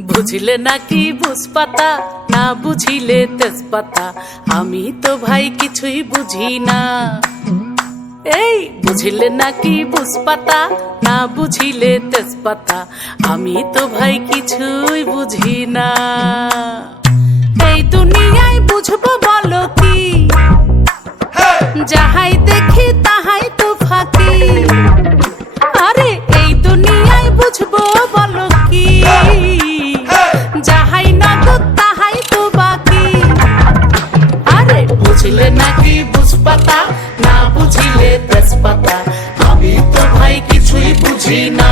বুঝলে নাকি বুঝপাতা? না বুঝিলে তেজপাতা। আমি তো ভাই কিছুই বুঝি না। এই বুঝিলে নাকি বুঝপাতা? না বুঝিলে তেজপাতা। আমি তো ভাই কিছুই বুঝি না। এই দুনিয়ায় বুঝব বলো কি? যাহাই দেখি বুঝলে নাকি বুঝপাতা? না বুঝিলে তেজপাতা। আমি তো ভাই কিছুই বুঝি না।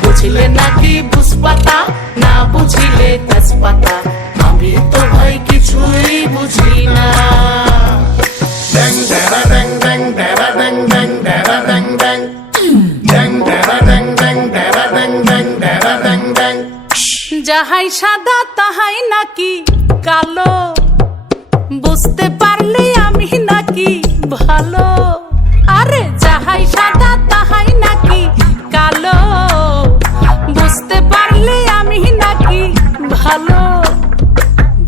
বুঝিলে নাকি বুঝপাতা? না বুঝিলে তেজপাতা। আমি তো ভাই কিছুই বুঝি না। যাহাই সাদা তাহাই নাকি কালো। বুঝতে পারলে আমি নাকি ভালো? আরে যাহাই সাদা, তাহাই নাকি কালো? বুঝতে পারলে আমি নাকি ভালো?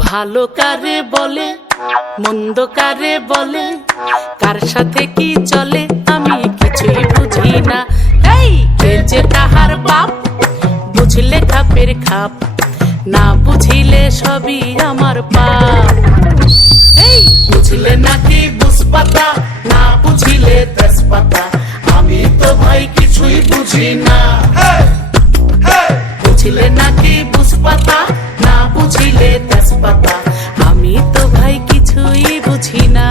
ভালো কারে বলে, মন্দ কারে বলে? কার সাথে কি চলে, আমি কিছুই বুঝি না। এই, কে যে তাহার বাপ, বুঝলে খাপের খাপ, না বুঝিলে সবই আমার পাপ। বুঝলে নাকি বুঝপাতা? না বুঝিলে তেজপাতা। আমি তো ভাই কিছুই বুঝি না। বুঝলে নাকি বুঝপাতা? না বুঝিলে তেজপাতা। আমি তো ভাই কিছুই বুঝি না।